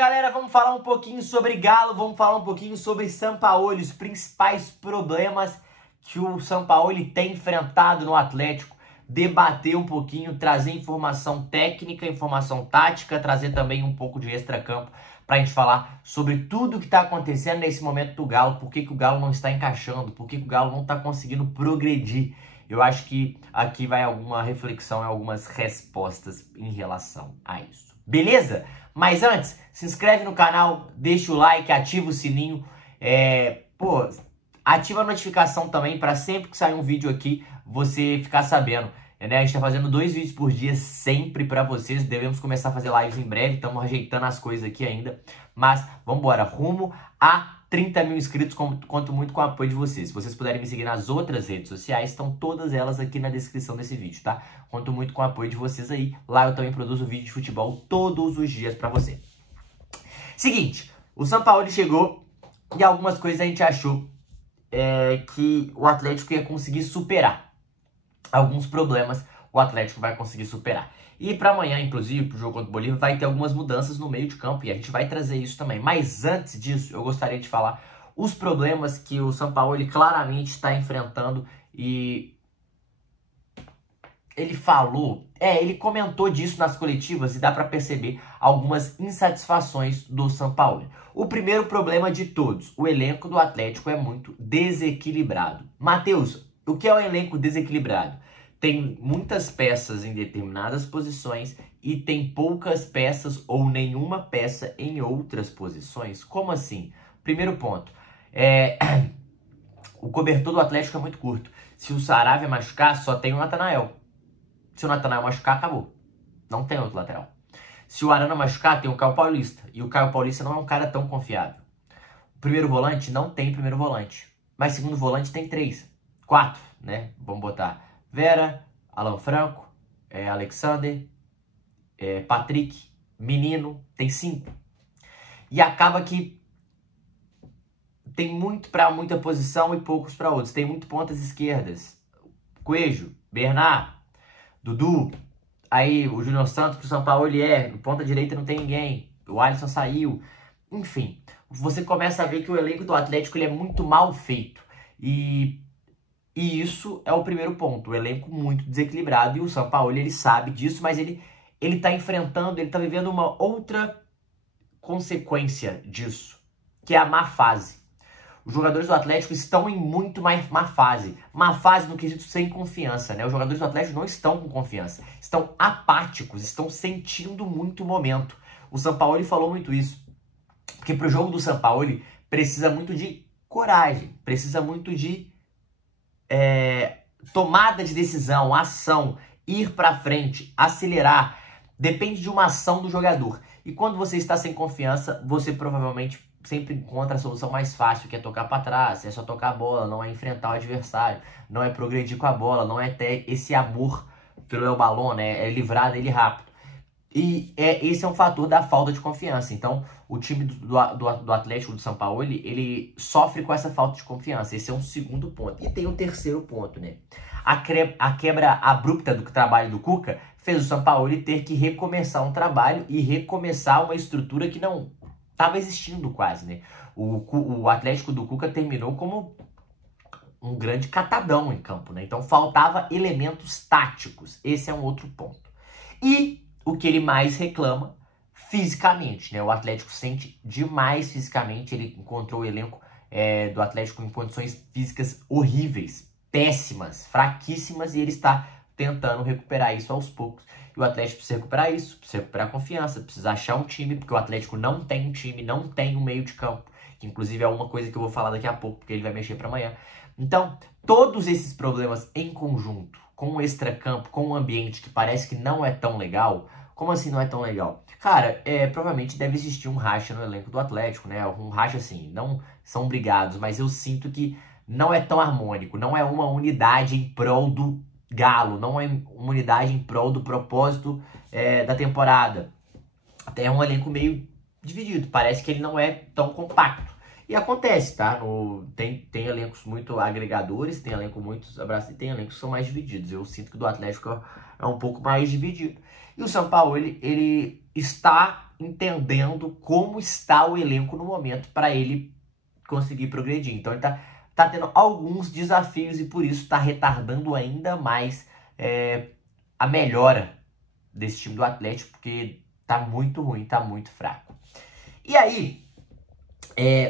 galera, vamos falar um pouquinho sobre Galo, vamos falar um pouquinho sobre Sampaoli, os principais problemas que o Sampaoli tem enfrentado no Atlético, debater um pouquinho, trazer informação técnica, informação tática, trazer também um pouco de extracampo para a gente falar sobre tudo que está acontecendo nesse momento do Galo, por que o Galo não está encaixando, por que o Galo não está conseguindo progredir. Eu acho que aqui vai alguma reflexão e algumas respostas em relação a isso. Beleza? Mas antes, se inscreve no canal, deixa o like, ativa o sininho, ativa a notificação também para sempre que sair um vídeo aqui, você ficar sabendo. Né? A gente tá fazendo 2 vídeos por dia sempre para vocês, devemos começar a fazer lives em breve, estamos ajeitando as coisas aqui ainda, mas vamos embora, rumo a 30 mil inscritos, conto muito com o apoio de vocês. Se vocês puderem me seguir nas outras redes sociais, estão todas elas aqui na descrição desse vídeo, tá? Conto muito com o apoio de vocês aí. Lá eu também produzo vídeo de futebol todos os dias pra você. Seguinte, o Sampaoli chegou e algumas coisas a gente achou que o Atlético ia conseguir superar. Alguns problemas o Atlético vai conseguir superar. E para amanhã, inclusive, pro jogo contra o Bolívar, vai ter algumas mudanças no meio de campo e a gente vai trazer isso também. Mas antes disso, eu gostaria de falar os problemas que o Sampaoli claramente está enfrentando e ele falou, ele comentou disso nas coletivas e dá para perceber algumas insatisfações do Sampaoli. O primeiro problema de todos, o elenco do Atlético é muito desequilibrado. Matheus, o que é um elenco desequilibrado? Tem muitas peças em determinadas posições e tem poucas peças ou nenhuma peça em outras posições. Como assim? Primeiro ponto, o cobertor do Atlético é muito curto. Se o Saravia machucar, só tem o Natanael. Se o Natanael machucar, acabou. Não tem outro lateral. Se o Arana machucar, tem o Caio Paulista. E o Caio Paulista não é um cara tão confiável. O primeiro volante não tem primeiro volante. Mas segundo volante tem 3. 4, né? Vamos botar Vera, Alan Franco, Alexander, Patrick, Menino, tem 5. E acaba que tem muito para muita posição e poucos para outros. Tem muito pontas esquerdas. Coelho, Bernard, Dudu, aí o Júnior Santos pro Sampaoli no ponta direita não tem ninguém. O Alisson saiu. Enfim, você começa a ver que o elenco do Atlético ele é muito mal feito. E isso é o primeiro ponto, o elenco muito desequilibrado e o Sampaoli ele sabe disso, mas ele tá enfrentando, ele tá vivendo uma outra consequência disso, que é a má fase. Os jogadores do Atlético estão em muito mais má fase no quesito sem confiança, né? Os jogadores do Atlético não estão com confiança, estão apáticos, estão sentindo muito o momento. O Sampaoli falou muito isso, porque pro jogo do Sampaoli precisa muito de coragem, precisa muito de tomada de decisão, ação, ir para frente, acelerar, depende de uma ação do jogador. E quando você está sem confiança, você provavelmente sempre encontra a solução mais fácil, que é tocar para trás, é só tocar a bola, não é enfrentar o adversário, não é progredir com a bola, não é ter esse amor pelo balão, né? É livrar dele rápido. E esse é um fator da falta de confiança. Então, o time do Atlético, do Sampaoli, ele sofre com essa falta de confiança. Esse é um segundo ponto. E tem um terceiro ponto, né? A quebra abrupta do trabalho do Cuca fez o Sampaoli ter que recomeçar um trabalho e recomeçar uma estrutura que não estava existindo quase, né? O Atlético do Cuca terminou como um grande catadão em campo, né? Então, faltava elementos táticos. Esse é um outro ponto. E o que ele mais reclama fisicamente, né? O Atlético sente demais fisicamente. Ele encontrou o elenco do Atlético em condições físicas horríveis, péssimas, fraquíssimas, e ele está tentando recuperar isso aos poucos. E o Atlético precisa recuperar isso, precisa recuperar a confiança, precisa achar um time, porque o Atlético não tem um time, não tem um meio de campo, que inclusive é uma coisa que eu vou falar daqui a pouco, porque ele vai mexer para amanhã. Então, todos esses problemas em conjunto, com o extracampo, com o ambiente que parece que não é tão legal. Como assim não é tão legal? Cara, provavelmente deve existir um racha no elenco do Atlético, né? Um racha assim, não são brigados, mas eu sinto que não é tão harmônico, não é uma unidade em prol do Galo, não é uma unidade em prol do propósito da temporada. Até é um elenco meio dividido, parece que ele não é tão compacto. E acontece, tá? Tem elencos muito agregadores, tem elencos muito abraçados e tem elencos que são mais divididos. Eu sinto que o do Atlético é um pouco mais dividido. E o Sampaoli, ele está entendendo como está o elenco no momento para ele conseguir progredir. Então ele tá tendo alguns desafios e por isso está retardando ainda mais a melhora desse time do Atlético, porque tá muito ruim, tá muito fraco. E aí,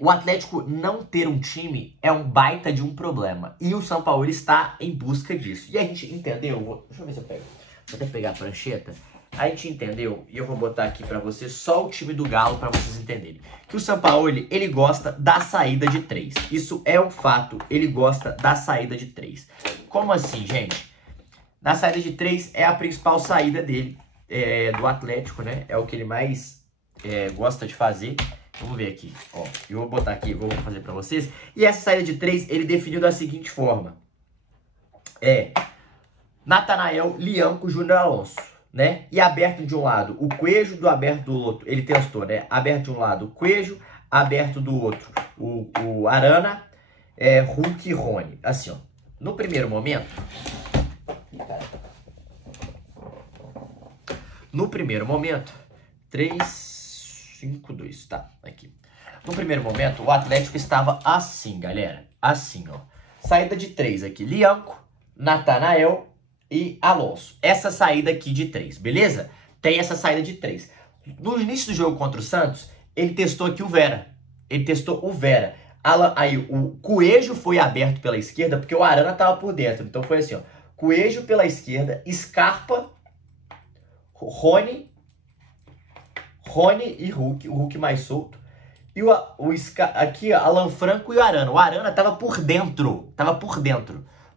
o Atlético não ter um time é um baita de um problema. E o Sampaoli está em busca disso. E a gente entendeu, deixa eu ver se eu pego. Vou até pegar a prancheta. A gente entendeu, e eu vou botar aqui pra vocês só o time do Galo pra vocês entenderem. Que o Sampaoli, ele gosta da saída de 3. Isso é um fato, ele gosta da saída de 3. Como assim, gente? Na saída de 3 é a principal saída dele, do Atlético, né? É o que ele mais gosta de fazer. Vamos ver aqui, ó. Eu vou botar aqui, vou fazer pra vocês. E essa saída de 3, ele definiu da seguinte forma. Natanael, Lianco, Júnior Alonso, né? E aberto de um lado o Coelho, do aberto do outro, ele testou, né? Aberto de um lado o Coelho, aberto do outro o Arana, Hulk e Rony. Assim, ó. No primeiro momento... No primeiro momento... 3-5-2, tá? Aqui. No primeiro momento, o Atlético estava assim, galera. Assim, ó. Saída de 3 aqui. Lianco, Natanael e Alonso. Essa saída aqui de 3, beleza? Tem essa saída de 3. No início do jogo contra o Santos, ele testou aqui o Vera. Ele testou o Vera. Aí o Coelho foi aberto pela esquerda, porque o Arana tava por dentro. Então foi assim, ó. Coelho pela esquerda, Scarpa, Rony e Hulk. O Hulk mais solto. E aqui, Alan Franco e o Arana. O Arana tava por dentro.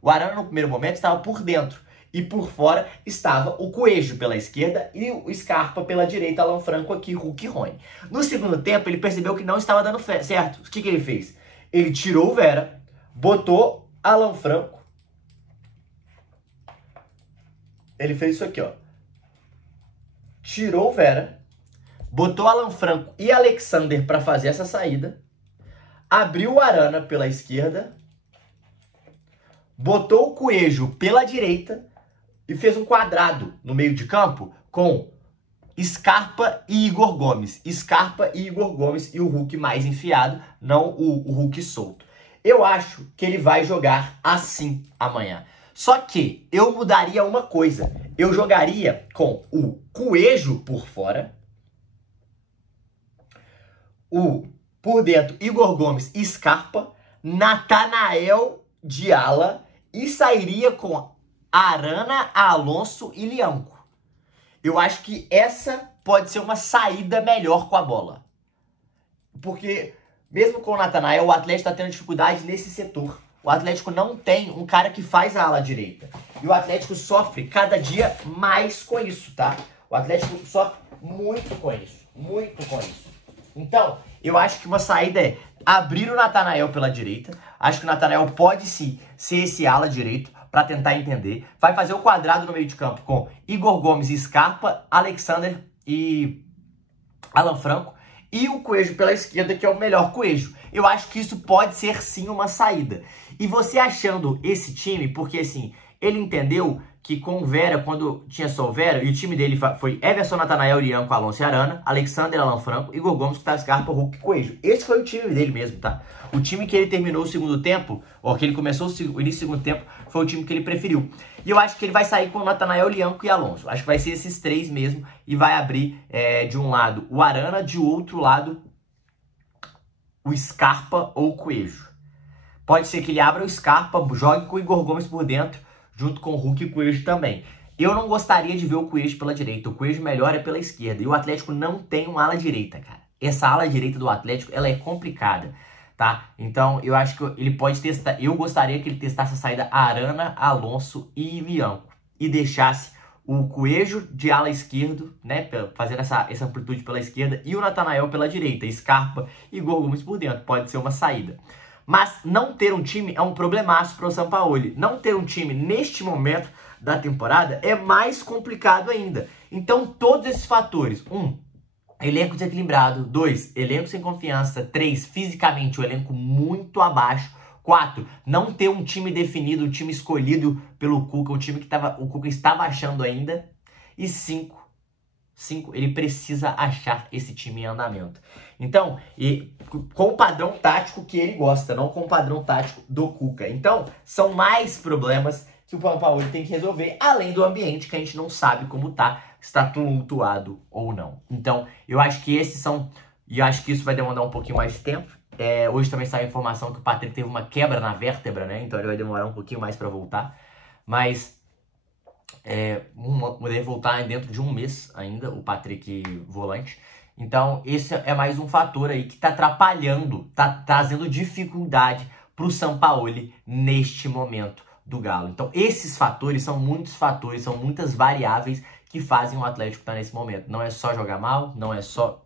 O Arana no primeiro momento estava por dentro. E por fora estava o Coelho pela esquerda e o Scarpa pela direita, Alan Franco aqui, Hulk e Rony. No segundo tempo, ele percebeu que não estava dando certo. O que ele fez? Ele tirou o Vera, botou Alan Franco. Ele fez isso aqui, ó. Tirou o Vera, botou Alan Franco e Alexander para fazer essa saída. Abriu o Arana pela esquerda. Botou o Coelho pela direita. E fez um quadrado no meio de campo com Scarpa e Igor Gomes. Scarpa e Igor Gomes e o Hulk mais enfiado, não o Hulk solto. Eu acho que ele vai jogar assim amanhã. Só que eu mudaria uma coisa. Eu jogaria com o Coelho por fora. Por dentro, Igor Gomes e Scarpa. Natanael de ala. E sairia com Arana, Alonso e Lianco. Eu acho que essa pode ser uma saída melhor com a bola. Porque, mesmo com o Natanael, o Atlético está tendo dificuldade nesse setor. O Atlético não tem um cara que faz a ala direita. E o Atlético sofre cada dia mais com isso, tá? O Atlético sofre muito com isso. Muito com isso. Então, eu acho que uma saída é abrir o Natanael pela direita. Acho que o Natanael pode sim ser esse ala direito, para tentar entender. Vai fazer o quadrado no meio de campo com Igor Gomes e Scarpa, Alexander e Alan Franco. E o Coelho pela esquerda, que é o melhor Coelho. Eu acho que isso pode ser sim uma saída. E você achando esse time, porque assim, ele entendeu que com o Vera, quando tinha só o Vera, e o time dele foi Everson, Natanael, Lianco, Alonso e Arana, Alexander, Alan Franco, Igor Gomes, Gustavo Scarpa, Hulk e Coelho. Esse foi o time dele mesmo, tá? O time que ele terminou o segundo tempo, ou que ele começou o início do segundo tempo, foi o time que ele preferiu. E eu acho que ele vai sair com o Natanael, Lianco e Alonso. Acho que vai ser esses 3 mesmo, e vai abrir de um lado o Arana, de outro lado o Scarpa ou o Coelho. Pode ser que ele abra o Scarpa, jogue com o Igor Gomes por dentro, junto com o Hulk e o Coelho também. Eu não gostaria de ver o Coelho pela direita. O Coelho melhor é pela esquerda. E o Atlético não tem uma ala direita, cara. Essa ala direita do Atlético, ela é complicada, tá? Então, eu acho que ele pode testar... Eu gostaria que ele testasse a saída Arana, Alonso e Lianco. E deixasse o Coelho de ala esquerdo, né? Fazendo essa amplitude pela esquerda. E o Natanael pela direita. Scarpa e Igor Gomes por dentro. Pode ser uma saída. Mas não ter um time é um problemaço para o Sampaoli. Não ter um time neste momento da temporada é mais complicado ainda. Então, todos esses fatores. 1, elenco desequilibrado. 2, elenco sem confiança. 3, fisicamente o elenco muito abaixo. 4, não ter um time definido, um time escolhido pelo Cuca, o time que o Cuca estava achando ainda. E 5, ele precisa achar esse time em andamento. Então, com o padrão tático que ele gosta, não com o padrão tático do Cuca. Então, são mais problemas que o Sampaoli tem que resolver, além do ambiente que a gente não sabe como tá, se tá tumultuado ou não. Então, eu acho que e eu acho que isso vai demandar um pouquinho mais de tempo. Hoje também saiu a informação que o Patrick teve uma quebra na vértebra, né? Então ele vai demorar um pouquinho mais para voltar. Mas deve voltar dentro de um mês ainda, o Patrick volante. Então esse é mais um fator aí que tá atrapalhando, tá trazendo dificuldade pro Sampaoli neste momento do Galo. Então esses fatores, são muitas variáveis que fazem o Atlético estar nesse momento. Não é só jogar mal, não é só...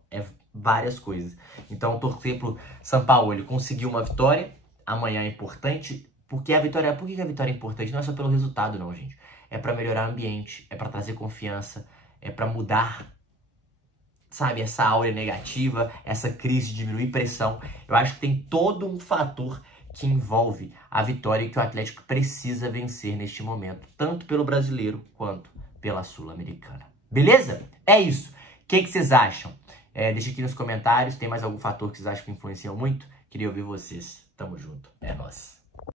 várias coisas. Então, torcer pro Sampaoli conseguir uma vitória. Amanhã é importante. Por que a vitória é importante? Não é só pelo resultado, não, gente. É para melhorar o ambiente, é para trazer confiança, é para mudar, sabe, essa áurea negativa, essa crise, diminuir pressão. Eu acho que tem todo um fator que envolve a vitória e que o Atlético precisa vencer neste momento, tanto pelo brasileiro quanto pela Sul-Americana. Beleza? É isso. O que vocês acham? Deixa aqui nos comentários. Tem mais algum fator que vocês acham que influenciam muito? Queria ouvir vocês. Tamo junto. É nóis.